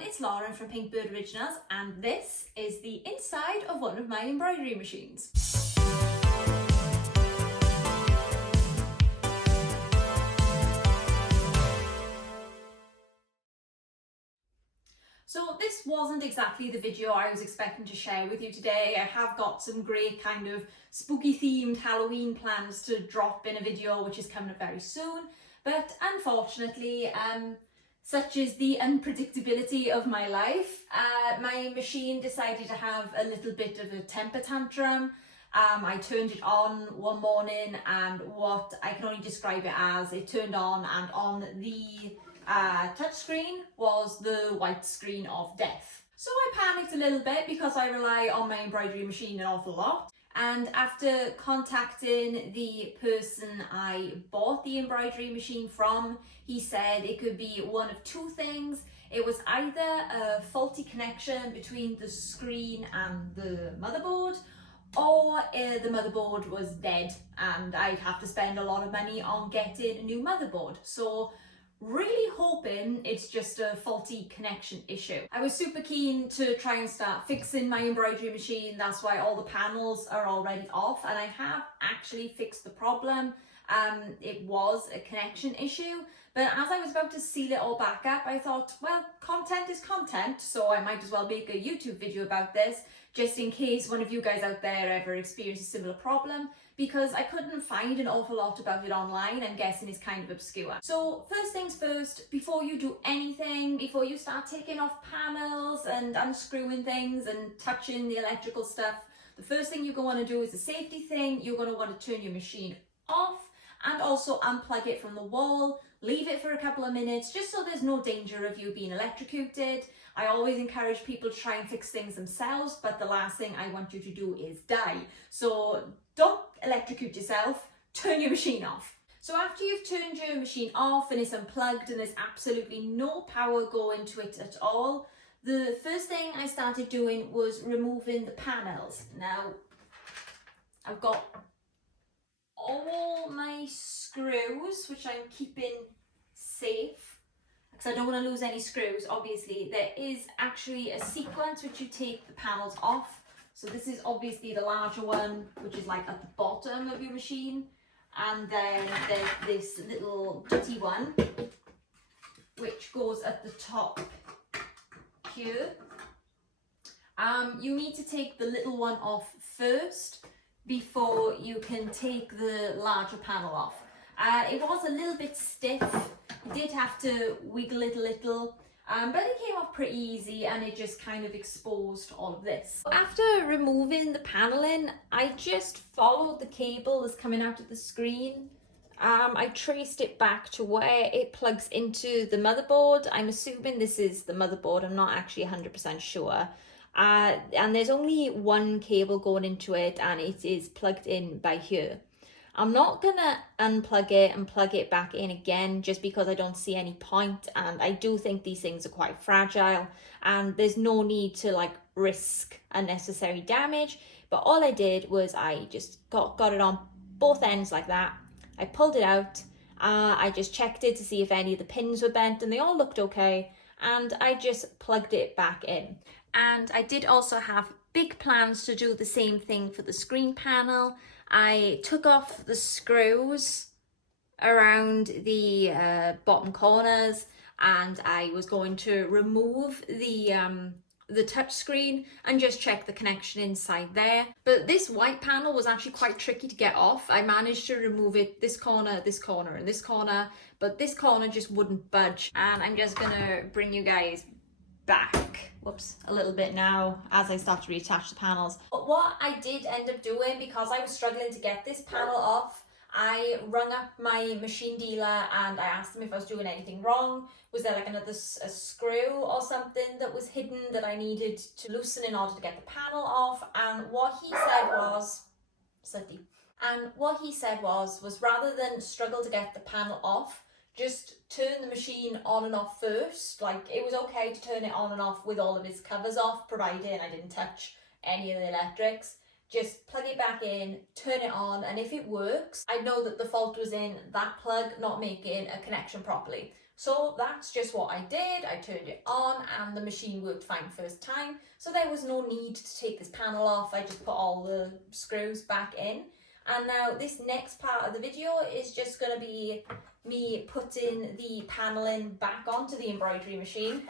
everyone, it's Lauren from Pinkbird Originals, and this is the inside of one of my embroidery machines. So this wasn't exactly the video I was expecting to share with you today. I have got some great kind of spooky themed Halloween plans to drop in a video which is coming up very soon, but unfortunately, such is the unpredictability of my life. My machine decided to have a little bit of a temper tantrum. I turned it on one morning and what I can only describe it as, it turned on and on the touchscreen was the white screen of death. So I panicked a little bit because I rely on my embroidery machine an awful lot. And after contacting the person I bought the embroidery machine from, he said it could be one of two things. It was either a faulty connection between the screen and the motherboard, or the motherboard was dead and I'd have to spend a lot of money on getting a new motherboard. So really hoping it's just a faulty connection issue. I was super keen to try and start fixing my embroidery machine. That's why all the panels are already off, and I have actually fixed the problem. It was a connection issue, but as I was about to seal it all back up, I thought, well, content is content, so I might as well make a YouTube video about this, just in case one of you guys out there ever experienced a similar problem, because I couldn't find an awful lot about it online. I'm guessing it's kind of obscure. So first things first, before you do anything, before you start taking off panels and unscrewing things and touching the electrical stuff, the first thing you're going to want to do is a safety thing. You're going to want to turn your machine off and also unplug it from the wall. Leave it for a couple of minutes just so there's no danger of you being electrocuted. I always encourage people to try and fix things themselves, but the last thing I want you to do is die. So don't electrocute yourself, turn your machine off. So after you've turned your machine off and it's unplugged and there's absolutely no power going to it at all, the first thing I started doing was removing the panels. Now, I've got all my screws, which I'm keeping safe because I don't want to lose any screws. Obviously, there is actually a sequence which you take the panels off. So this is obviously the larger one, which is like at the bottom of your machine. And then there's this little bitty one, which goes at the top here. You need to take the little one off first before you can take the larger panel off. It was a little bit stiff. You did have to wiggle it a little, but it came off pretty easy and it just kind of exposed all of this. After removing the paneling, I just followed the cable that's coming out of the screen. I traced it back to where it plugs into the motherboard. I'm assuming this is the motherboard. I'm not actually 100% sure. And there's only one cable going into it and it is plugged in by here. I'm not gonna unplug it and plug it back in again just because I don't see any point, and I do think these things are quite fragile and there's no need to like risk unnecessary damage. But all I did was I just got it on both ends like that. I pulled it out, I just checked it to see if any of the pins were bent and they all looked okay, and I just plugged it back in. And I did also have big plans to do the same thing for the screen panel. I took off the screws around the bottom corners, and I was going to remove the touch screen and just check the connection inside there. But this white panel was actually quite tricky to get off. I managed to remove it this corner, and this corner, but this corner just wouldn't budge. And I'm just gonna bring you guys back, whoops, a little bit now as I start to reattach the panels. But what I did end up doing, because I was struggling to get this panel off, I rung up my machine dealer and I asked him if I was doing anything wrong. Was there like a screw or something that was hidden that I needed to loosen in order to get the panel off? And what he said was, was rather than struggle to get the panel off, just turn the machine on and off first. Like, it was okay to turn it on and off with all of its covers off, providing I didn't touch any of the electrics. Just plug it back in, turn it on, and if it works, I know that the fault was in that plug not making a connection properly. So that's just what I did. I turned it on and the machine worked fine first time. So there was no need to take this panel off. I just put all the screws back in. And now this next part of the video is just going to be me putting the paneling back onto the embroidery machine.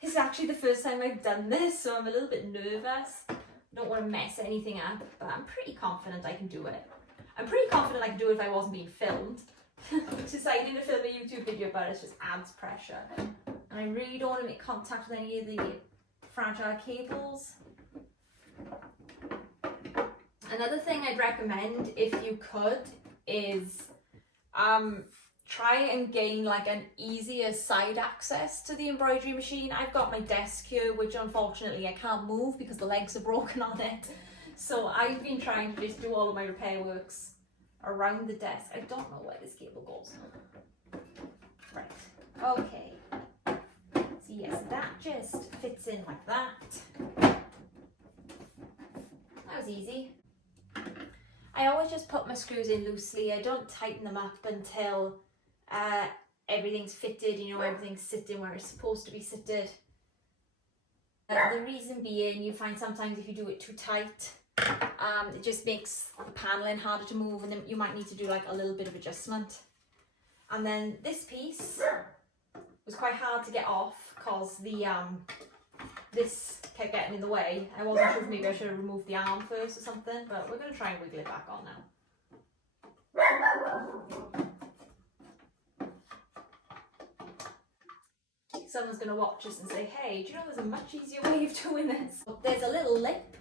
This is actually the first time I've done this, so I'm a little bit nervous. I don't want to mess anything up, but I'm pretty confident I can do it. I'm pretty confident I could do it if I wasn't being filmed. Deciding to film a YouTube video about it just adds pressure. And I really don't want to make contact with any of the fragile cables. Another thing I'd recommend, if you could, is try and gain like an easier side access to the embroidery machine. I've got my desk here, which unfortunately I can't move because the legs are broken on it. So I've been trying to just do all of my repair works around the desk. I don't know where this cable goes. Right, okay. So yes, that just fits in like that. That was easy. I always just put my screws in loosely. I don't tighten them up until everything's fitted, you know, everything's sitting where it's supposed to be sitted. The reason being, you find sometimes if you do it too tight, it just makes the paneling harder to move, and then you might need to do like a little bit of adjustment. And then this piece was quite hard to get off because the this kept getting in the way. I wasn't sure if maybe I should have removed the arm first or something, but we're going to try and wiggle it back on now. Someone's going to watch us and say, hey, do you know there's a much easier way of doing this? There's a little lip.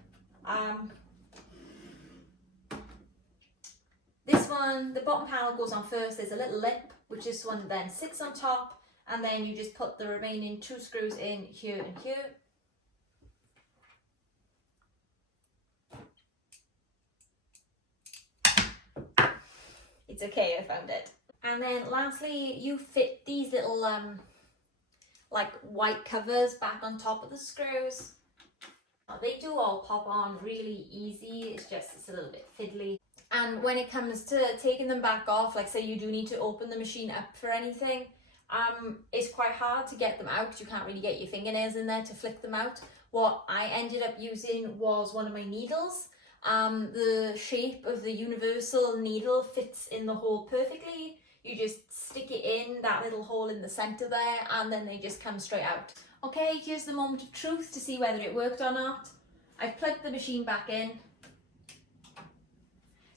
This one, the bottom panel goes on first. There's a little lip, which this one then sits on top, and then you just put the remaining 2 screws in here and here. It's okay, I found it. And then lastly, you fit these little like white covers back on top of the screws. They do all pop on really easy. It's a little bit fiddly. And when it comes to taking them back off, like say you do need to open the machine up for anything, it's quite hard to get them out because you can't really get your fingernails in there to flick them out. What I ended up using was one of my needles. The shape of the universal needle fits in the hole perfectly. You just stick it in that little hole in the center there, and then they just come straight out. Okay, here's the moment of truth to see whether it worked or not. I've plugged the machine back in.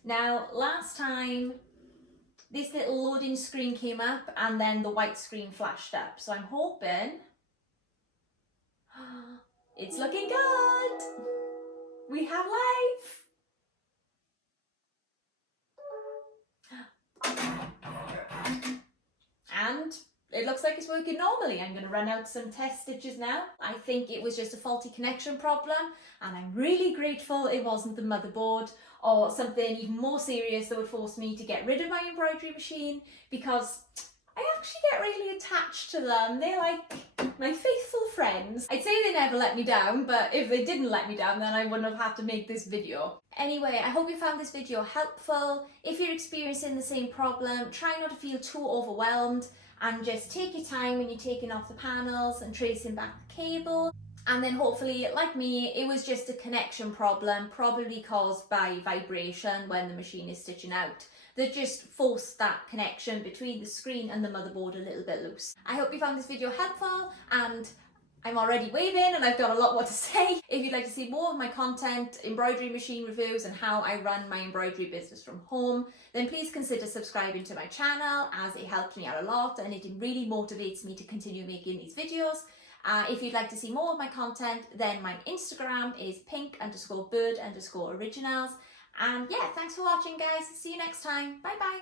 Now, last time, this little loading screen came up and then the white screen flashed up. So I'm hoping it's looking good. We have life. And it looks like it's working normally. I'm going to run out some test stitches now. I think it was just a faulty connection problem, and I'm really grateful it wasn't the motherboard or something even more serious that would force me to get rid of my embroidery machine, because I actually get really attached to them. They're like my faithful friends. I'd say they never let me down, but if they didn't let me down, then I wouldn't have had to make this video. Anyway, I hope you found this video helpful. If you're experiencing the same problem, try not to feel too overwhelmed, and just take your time when you're taking off the panels and tracing back the cable. And then hopefully, like me, it was just a connection problem, probably caused by vibration when the machine is stitching out, that just forced that connection between the screen and the motherboard a little bit loose. I hope you found this video helpful, and I'm already waving and I've got a lot more to say. If you'd like to see more of my content, embroidery machine reviews and how I run my embroidery business from home, then please consider subscribing to my channel, as it helps me out a lot and it really motivates me to continue making these videos. If you'd like to see more of my content, then my Instagram is pink_bird_originals. And yeah, thanks for watching, guys. See you next time. Bye bye.